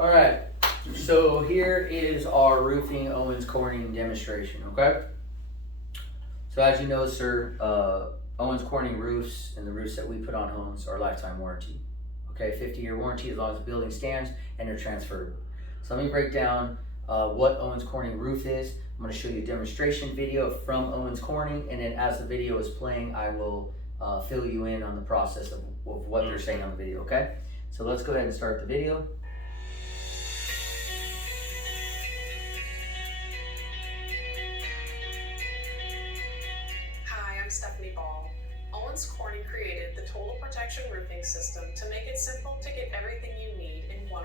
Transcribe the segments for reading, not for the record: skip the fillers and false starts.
All right, so here is our roofing Owens Corning demonstration, okay? So as you know, sir, Owens Corning roofs and the roofs that we put on homes are lifetime warranty. Okay, 50-year warranty as long as the building stands and they're transferable. So let me break down what Owens Corning roof is. I'm going to show you a demonstration video from Owens Corning, and then as the video is playing, I will fill you in on the process of what they're saying on the video, okay? So let's go ahead and start the video. Stephanie Ball. Owens Corning created the Total Protection Roofing System to make it simple to get everything you need in one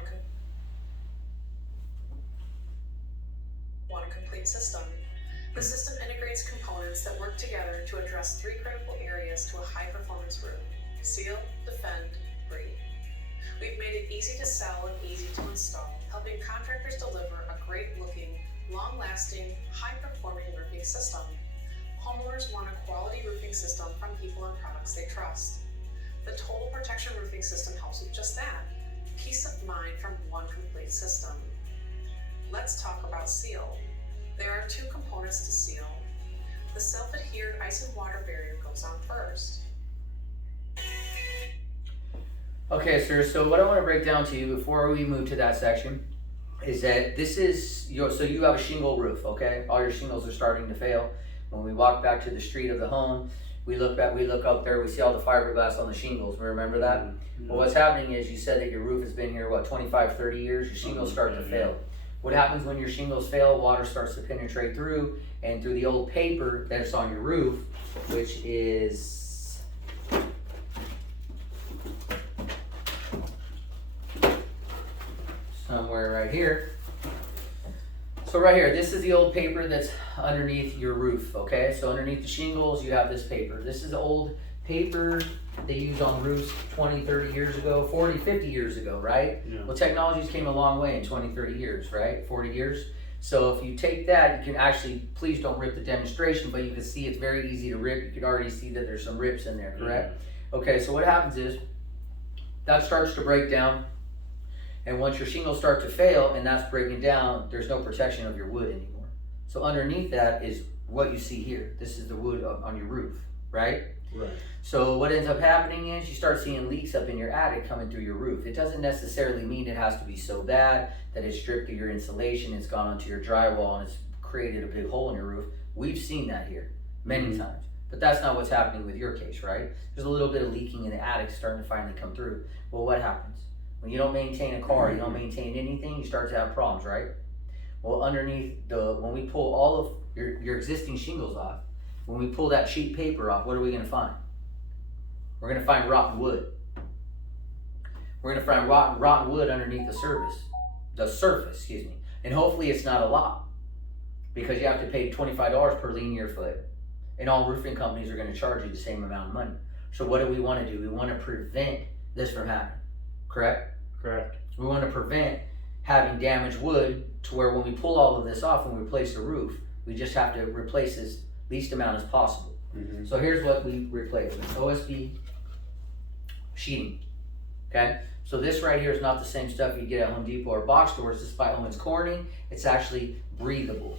complete system. The system integrates components that work together to address three critical areas to a high-performance roof: seal, defend, breathe. We've made it easy to sell and easy to install, helping contractors deliver a great-looking, long-lasting, high-performing roofing system. Homeowners want a quality roofing system from people and products they trust. The Total Protection Roofing System helps with just that. Peace of mind from one complete system. Let's talk about seal. There are two components to seal. The self-adhered ice and water barrier goes on first. Okay, sir, so what I want to break down to you before we move to that section is that this is so you have a shingle roof, okay? All your shingles are starting to fail. When we walk back to the street of the home, we look up there, we see all the fiberglass on the shingles. Remember that? Mm-hmm. Well, what's happening is you said that your roof has been here, 25, 30 years, your shingles start to fail. What happens when your shingles fail? Water starts to penetrate through, and through the old paper that's on your roof, which is somewhere right here. So right here, this is the old paper that's underneath your roof, okay? So underneath the shingles, you have this paper. This is old paper they used on roofs 20, 30 years ago, 40, 50 years ago, right? Yeah. Well, technologies came a long way in 20, 30 years, right? 40 years. So if you take that, you can actually, please don't rip the demonstration, but you can see it's very easy to rip. You can already see that there's some rips in there, correct? Yeah. Okay, so what happens is that starts to break down. And once your shingles start to fail and that's breaking down, there's no protection of your wood anymore. So underneath that is what you see here. This is the wood on your roof, right? Right. So what ends up happening is you start seeing leaks up in your attic coming through your roof. It doesn't necessarily mean it has to be so bad that it's stripped of your insulation, it's gone onto your drywall and it's created a big hole in your roof. We've seen that here many times. But that's not what's happening with your case, right? There's a little bit of leaking in the attic starting to finally come through. Well, what happens? When you don't maintain a car, you don't maintain anything, you start to have problems, right? Well, underneath when we pull all of your existing shingles off, when we pull that cheap paper off, what are we gonna find? We're gonna find rotten wood. We're gonna find rotten wood underneath the surface, excuse me. And hopefully it's not a lot, because you have to pay $25 per linear foot. And all roofing companies are gonna charge you the same amount of money. So what do? We wanna prevent this from happening, correct? Correct. We want to prevent having damaged wood to where when we pull all of this off and we replace the roof, we just have to replace as least amount as possible. Mm-hmm. So here's what we replace with OSB sheeting, okay? So this right here is not the same stuff you get at Home Depot or box stores. This is by Owens Corning. It's actually breathable.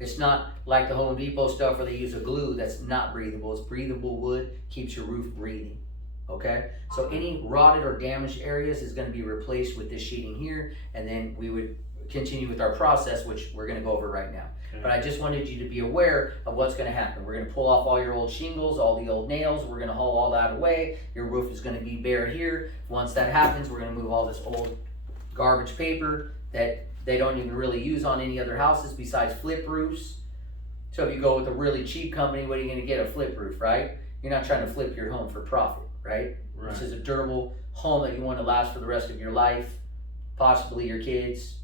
It's not like the Home Depot stuff where they use a glue that's not breathable. It's breathable wood, keeps your roof breathing. Okay, so any rotted or damaged areas is going to be replaced with this sheeting here, and then we would continue with our process, which we're going to go over right now. Okay. But I just wanted you to be aware of what's going to happen. We're going to pull off all your old shingles, all the old nails. We're going to haul all that away. Your roof is going to be bare here. Once that happens, we're going to move all this old garbage paper that they don't even really use on any other houses besides flip roofs. So if you go with a really cheap company, what are you going to get? A flip roof, right? You're not trying to flip your home for profit. Right? This is a durable home that you want to last for the rest of your life, possibly your kids,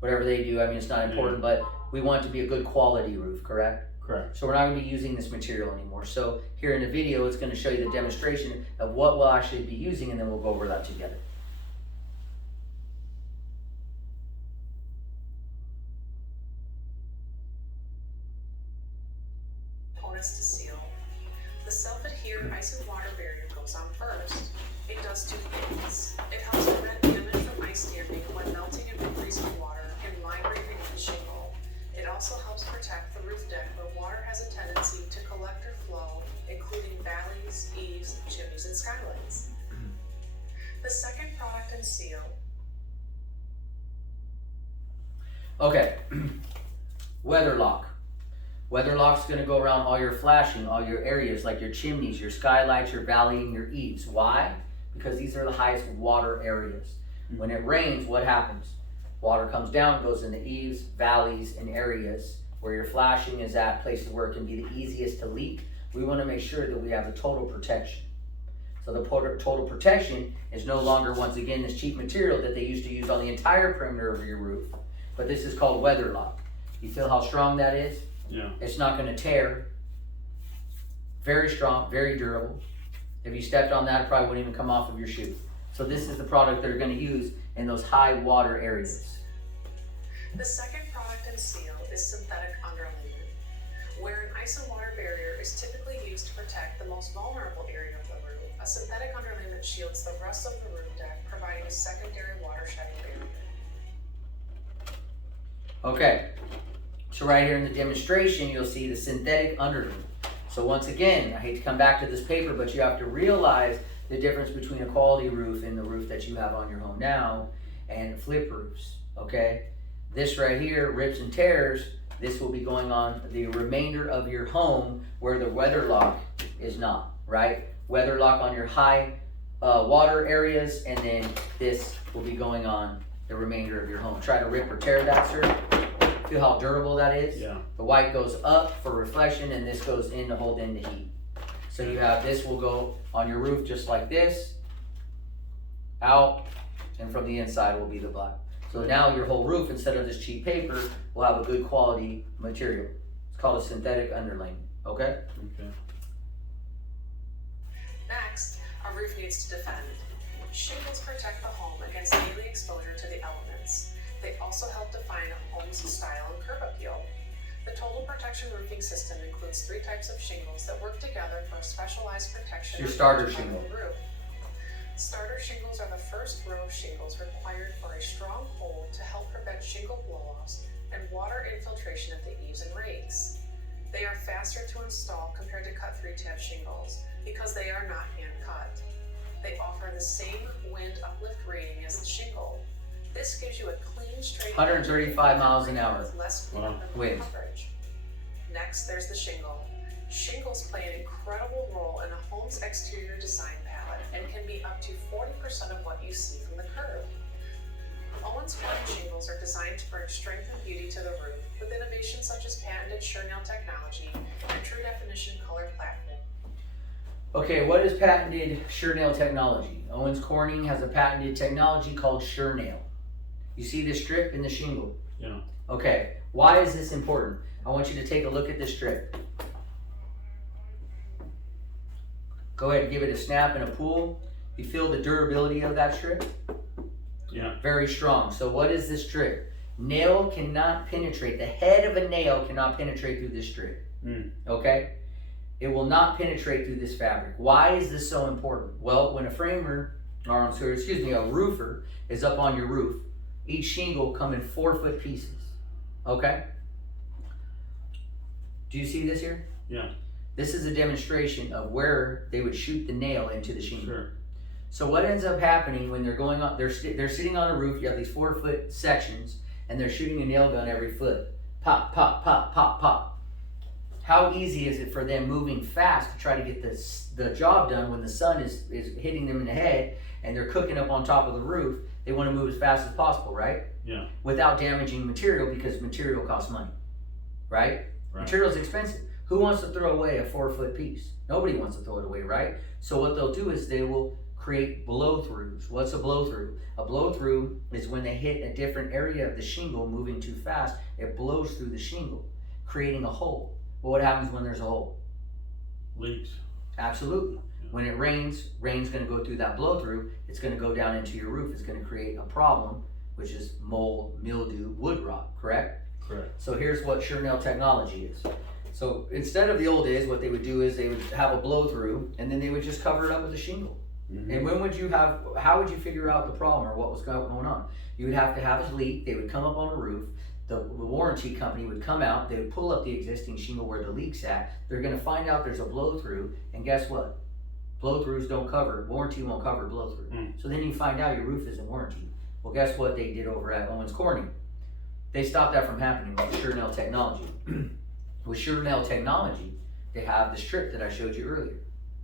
whatever they do. I mean, it's not important, but we want it to be a good quality roof, correct? Correct. So we're not going to be using this material anymore. So here in the video, it's going to show you the demonstration of what we'll actually be using, and then we'll go over that together. Components to seal. The self-adhered ice and water barrier goes on first. It does two things. It helps prevent damage from ice damping when melting and seal. Okay, weather lock. Weather lock's gonna go around all your flashing, all your areas like your chimneys, your skylights, your valley, and your eaves. Why? Because these are the highest water areas. When it rains, what happens? Water comes down, goes in the eaves, valleys, and areas where your flashing is at, places where it can be the easiest to leak. We wanna make sure that we have a total protection. So the total protection is no longer, once again, this cheap material that they used to use on the entire perimeter of your roof, but this is called weather lock. You feel how strong that is? Yeah. It's not gonna tear. Very strong, very durable. If you stepped on that, it probably wouldn't even come off of your shoe. So this is the product they're gonna use in those high water areas. The second product in seal is synthetic underlayment, where an ice and water barrier is typically used to protect the most vulnerable area of the roof. A synthetic underlayment shields the rest of the roof deck, providing a secondary water shedding barrier. Okay, so right here in the demonstration, you'll see the synthetic underlayment. So once again, I hate to come back to this paper, but you have to realize the difference between a quality roof and the roof that you have on your home now and flip roofs, okay? This right here, rips and tears, this will be going on the remainder of your home where the weather lock is not, right? Weather lock on your high water areas, and then this will be going on the remainder of your home. Try to rip or tear that, sir. Feel how durable that is? Yeah. The white goes up for reflection, and this goes in to hold in the heat. So you have this will go on your roof just like this, out, and from the inside will be the black. So now your whole roof, instead of this cheap paper, will have a good quality material. It's called a synthetic underlayment, okay? Okay. Next, a roof needs to defend. Shingles protect the home against daily exposure to the elements. They also help define a home's style and curb appeal. The total protection roofing system includes 3 types of shingles that work together for a specialized protection Your of starter the shingle. roof. Starter shingles are the first row of shingles required for a strong hold to help prevent shingle blow-offs and water infiltration at the eaves and rakes. They are faster to install compared to cut 3-tab shingles because they are not hand cut. They offer the same wind uplift rating as the shingle. This gives you a clean, straight 135 miles an hour. with less Wow. cleanup and Wind. coverage. Next, there's the shingle. Shingles play an incredible role in a home's exterior design palette and can be up to 40% of what you see from the curb. Owens Corning shingles are designed to bring strength and beauty to the roof with innovations such as patented Sure-Nail technology and true definition color platform. Okay, what is patented Sure-Nail technology? Owens Corning has a patented technology called Sure-Nail. You see this strip in the shingle? Yeah. Okay, why is this important? I want you to take a look at this strip. Go ahead and give it a snap and a pull. You feel the durability of that strip? Yeah. Very strong. So what is this strip? Nail cannot penetrate. The head of a nail cannot penetrate through this strip. Okay? It will not penetrate through this fabric. Why is this so important? Well, when a roofer is up on your roof, each shingle come in 4-foot pieces. Okay? Do you see this here? Yeah. This is a demonstration of where they would shoot the nail into the shingle. Sure. So what ends up happening when they're going on, they're sitting on a roof, you have these 4-foot sections, and they're shooting a nail gun every foot. Pop, pop, pop, pop, pop. How easy is it for them moving fast to try to get the job done when the sun is hitting them in the head and they're cooking up on top of the roof? They want to move as fast as possible, right? Yeah. Without damaging material, because material costs money, right? Right. Material's expensive. Who wants to throw away a 4-foot piece? Nobody wants to throw it away, right? So what they'll do is they will create blow-throughs. What's a blow-through? A blow-through is when they hit a different area of the shingle moving too fast, it blows through the shingle, creating a hole. Well, what happens when there's a hole? Leaks. Absolutely. When it rains, rain's gonna go through that blow-through, it's gonna go down into your roof, it's gonna create a problem, which is mold, mildew, wood rot, correct? Correct. So here's what Sure-Nail technology is. So instead of the old days, what they would do is they would have a blow-through, and then they would just cover it up with a shingle. And when would you how would you figure out the problem or what was going on? You would have to have a leak, they would come up on a roof, the warranty company would come out, they would pull up the existing shingle where the leak's at, they're gonna find out there's a blow-through, and guess what? Blow-throughs don't cover, warranty won't cover blow-through. So then you find out your roof isn't warranted. Well, guess what they did over at Owens Corning? They stopped that from happening with Sure-Nail technology. With Sure-Nail technology, they have the strip that I showed you earlier,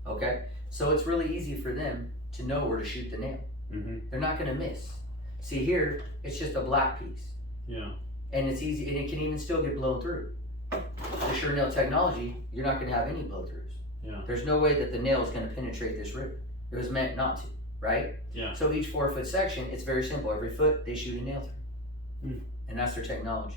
okay? So it's really easy for them to know where to shoot the nail. They're not gonna miss. See here, it's just a black piece. Yeah. And it's easy, and it can even still get blown through. The Sure-Nail technology, you're not gonna have any blow-throughs. Yeah. There's no way that the nail is gonna penetrate this rib. It was meant not to, right? Yeah. So each 4-foot section, it's very simple. Every foot, they shoot a nail through. And that's their technology.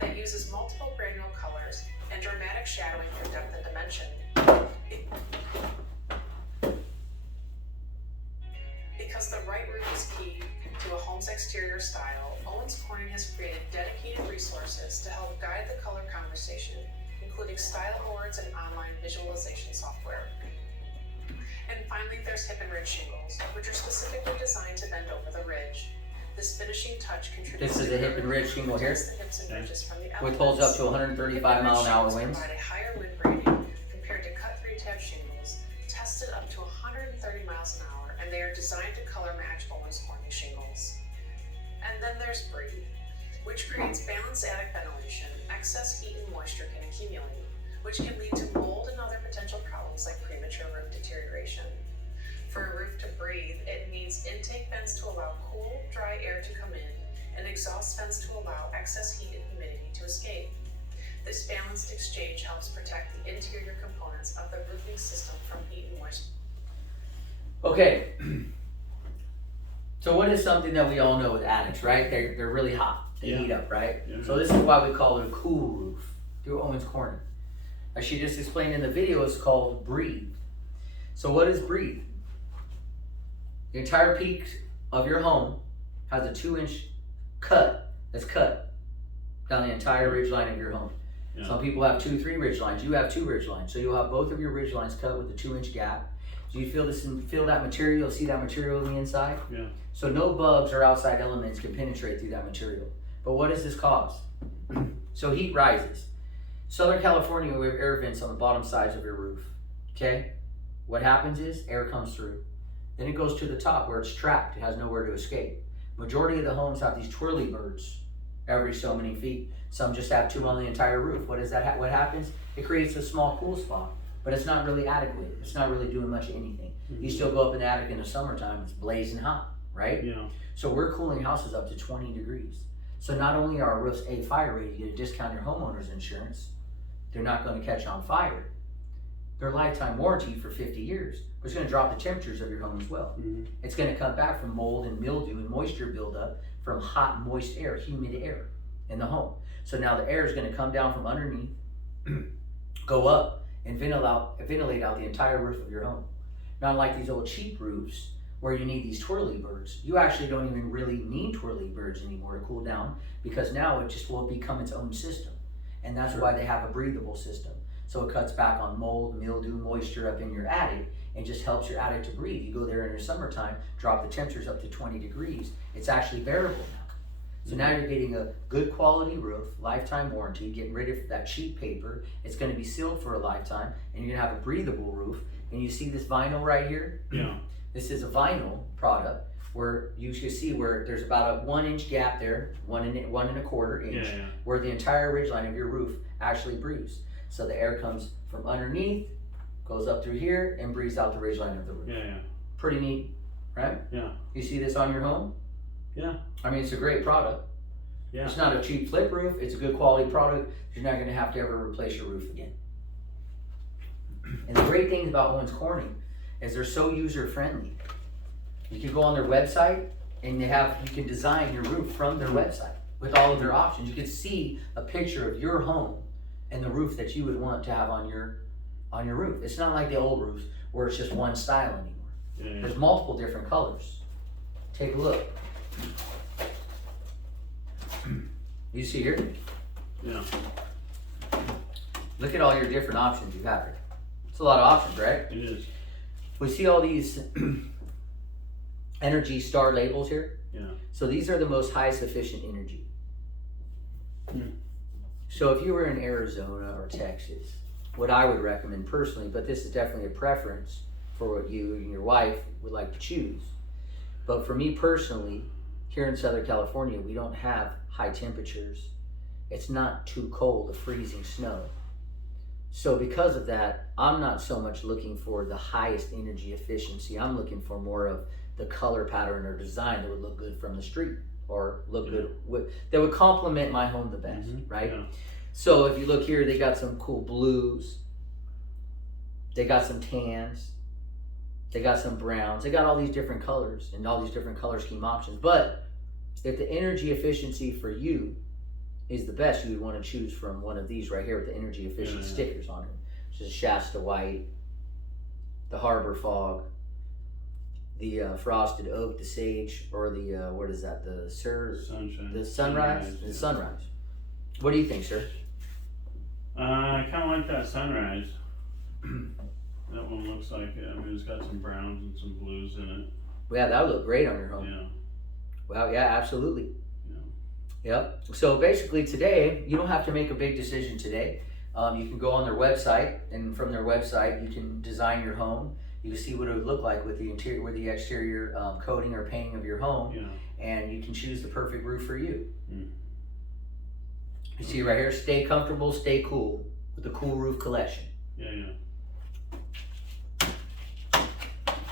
That uses multiple granule colors and dramatic shadowing for depth and dimension. Because the right roof is key to a home's exterior style, Owens Corning has created dedicated resources to help guide the color conversation, including style boards and online visualization software. And finally, there's hip and ridge shingles, which are specifically designed to bend over the ridge. This finishing touch contributes This is to a hip and ridge shingle here, the hips and ridges from the which holds up elements. to 135 mile an hour Hip and ridge winds. shingles provide a higher wind rating compared to cut 3-tab shingles, tested up to 130 miles an hour, and they are designed to color match Owens Corning shingles. And then there's Breathe, which creates balanced attic ventilation. Excess heat and moisture can accumulate, which can lead to mold and other potential problems like premature roof deterioration. For a roof to breathe, it needs intake vents to allow cool, dry air to come in, and exhaust vents to allow excess heat and humidity to escape. This balanced exchange helps protect the interior components of the roofing system from heat and moisture. Okay. So what is something that we all know with attics, right? They're really hot. They Yeah. heat up, right? Yeah. So this is why we call it a cool roof through Owens Corning. As she just explained in the video, it's called Breathe. So what is Breathe? The entire peak of your home has a 2-inch cut that's cut down the entire ridge line of your home. Yeah. Some people have 2-3 ridge lines. You have 2 ridge lines. So you'll have both of your ridge lines cut with a 2-inch gap. Do you feel this and feel that material? You'll see that material on the inside? Yeah. So no bugs or outside elements can penetrate through that material. But what does this cause? So heat rises. Southern California, we have air vents on the bottom sides of your roof. Okay? What happens is air comes through. Then it goes to the top where it's trapped. It has nowhere to escape. Majority of the homes have these twirly birds every so many feet. Some just have 2 on the entire roof. What does that? What happens? It creates a small cool spot, but it's not really adequate. It's not really doing much of anything. You still go up in the attic in the summertime. It's blazing hot, right? Yeah. So we're cooling houses up to 20 degrees. So not only are our roofs A, fire rated, you get a discount your homeowner's insurance. They're not going to catch on fire. They're lifetime warranty for 50 years. But it's going to drop the temperatures of your home as well. It's going to cut back from mold and mildew and moisture buildup from hot, moist air, humid air in the home. So now the air is going to come down from underneath, go up, and ventilate out the entire roof of your home. Not like these old cheap roofs where you need these twirly birds. You actually don't even really need twirly birds anymore to cool down, because now it just will become its own system. And that's why they have a breathable system. So it cuts back on mold, mildew, moisture up in your attic, and just helps your attic to breathe. You go there in the summertime, drop the temperatures up to 20 degrees. It's actually bearable now. So now you're getting a good quality roof, lifetime warranty, getting rid of that cheap paper. It's going to be sealed for a lifetime, and you're going to have a breathable roof. And you see this vinyl right here? Yeah. This is a vinyl product where you can see where there's about a 1-inch gap there, 1.25 inch, Yeah. where the entire ridgeline of your roof actually breathes. So the air comes from underneath, goes up through here, and breathes out the ridgeline of the roof. Yeah. Pretty neat, right? Yeah. You see this on your home? Yeah. I mean, it's a great product. Yeah. It's not a cheap flip roof. It's a good quality product. You're not going to have to ever replace your roof again. And the great thing about Owens Corning is they're so user friendly. You can go on their website and you can design your roof from their website with all of their options. You can see a picture of your home and the roof that you would want to have on your roof. It's not like the old roofs where it's just one style anymore. Yeah. There's multiple different colors. Take a look. You see here? Yeah. Look at all your different options you have here. It's a lot of options, right? It is. We see all these Energy Star labels here. Yeah. So these are the most highest efficient energy. Hmm. So if you were in Arizona or Texas, what I would recommend personally, but this is definitely a preference for what you and your wife would like to choose. But for me personally, here in Southern California, we don't have high temperatures. It's not too cold, the freezing snow. So because of that, I'm not so much looking for the highest energy efficiency. I'm looking for more of the color pattern or design that would look good from the street or look good that would complement my home the best, right? Yeah. So if you look here, they got some cool blues. They got some tans. They got some browns. They got all these different colors and all these different color scheme options. But if the energy efficiency for you is the best, you would want to choose from one of these right here with the energy efficient stickers on it. Which is Shasta White, the Harbor Fog, the Frosted Oak, the Sage, or the, what is that, the Sunshine. the Sunrise? The yeah. Sunrise. What do you think, sir? I kind of like that Sunrise. That one looks like, I mean, it's got some browns and some blues in it. Yeah, that would look great on your home. Yeah. Well, yeah, absolutely. Yeah. Yep. So basically today, you don't have to make a big decision today. You can go on their website, and from their website, you can design your home. You can see what it would look like with the interior, with the exterior coating or painting of your home, Yeah. and you can choose the perfect roof for you. Mm. You see right here, stay comfortable, stay cool with the Cool Roof Collection. Yeah, yeah.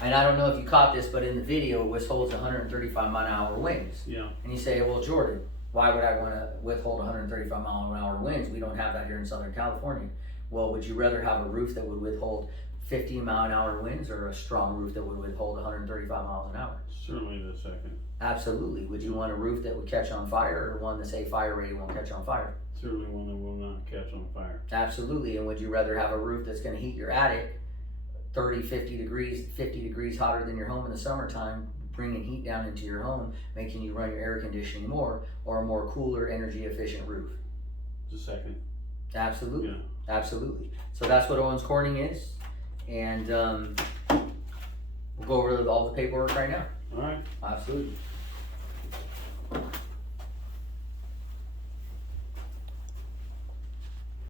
And I don't know if you caught this, but in the video, it withholds 135 mile an hour winds. Yeah. And you say, well, Jordan, why would I want to withhold 135 mile an hour winds? We don't have that here in Southern California. Well, would you rather have a roof that would withhold 15 mile an hour winds or a strong roof that would withhold 135 miles an hour? Certainly the second. Absolutely. Would you want a roof that would catch on fire or one that say fire rating won't catch on fire? Certainly one that will not catch on fire. Absolutely. And would you rather have a roof that's going to heat your attic 30, 50 degrees hotter than your home in the summertime, bringing heat down into your home, making you run your air conditioning more, or a more cooler, energy efficient roof? The second. Absolutely. Yeah. Absolutely. So that's what Owens Corning is. And we'll go over all the paperwork right now. All right. Absolutely.